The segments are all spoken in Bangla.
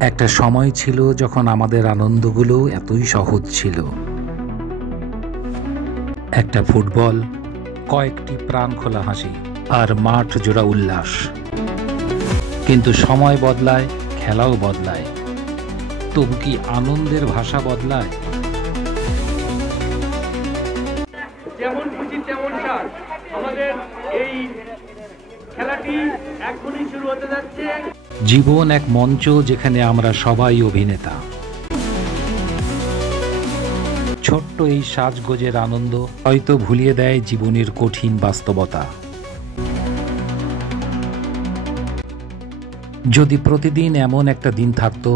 একটা সময় ছিল যখন আমাদের আনন্দগুলো এতই সহজ ছিল। একটা ফুটবল, কয়েকটি প্রাণ খোলা হাসি আর মাঠ জোড়া উল্লাস। কিন্তু সময় বদলায়, খেলাও বদলায়, তবু কি আনন্দের ভাষা বদলায়? যেমন খুশি তেমন সার। আমাদের এই খেলাটি এখনই শুরু হতে যাচ্ছে। জীবন এক মঞ্চ যেখানে আমরা সবাই অভিনেতা। ছোট্ট এই সাজগোজের আনন্দ হয়তো ভুলিয়ে দেয় জীবনের কঠিন বাস্তবতা। যদি প্রতিদিন এমন একটা দিন থাকতো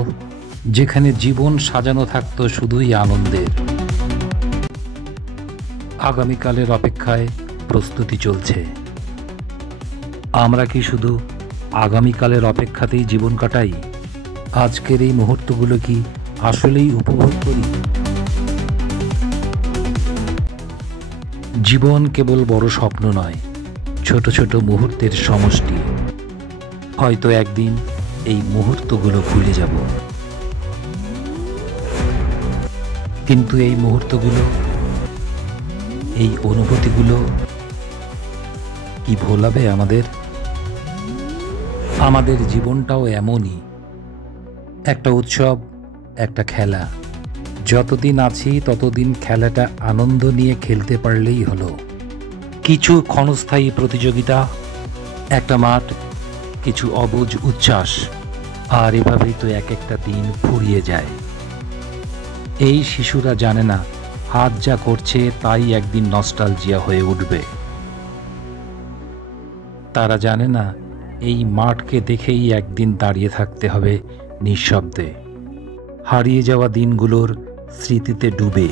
যেখানে জীবন সাজানো থাকতো শুধুই আনন্দের। আগামীকালের অপেক্ষায় প্রস্তুতি চলছে। আমরা কি শুধু আগামীকালের অপেক্ষাতেই জীবন কাটাই? আজকের এই মুহূর্তগুলো কি আসলেই উপভোগ করি? জীবন কেবল বড় স্বপ্ন নয়, ছোট ছোট মুহূর্তের সমষ্টি। হয়তো একদিন এই মুহূর্তগুলো ভুলে যাব, কিন্তু এই মুহূর্তগুলো, এই অনুভূতিগুলো কি ভোলাবে আমাদের? আমাদের জীবনটাও এমনই একটা উৎসব, একটা খেলা। যতদিন আছি ততদিন খেলাটা আনন্দ নিয়ে খেলতে পারলেই হলো। কিছু ক্ষণস্থায়ী প্রতিযোগিতা, একটা মাঠ, কিছু অবুঝ উচ্ছ্বাস, আর এভাবেই তো এক একটা দিন ফুরিয়ে যায়। এই শিশুরা জানে না আজ যা করছে তাই একদিন নস্টালজিয়া হয়ে উঠবে। তারা জানে না এই মাঠকে দেখেই একদিন দাঁড়িয়ে থাকতে হবে নিঃশব্দে, হারিয়ে যাওয়া দিনগুলোর স্মৃতিতে ডুবে।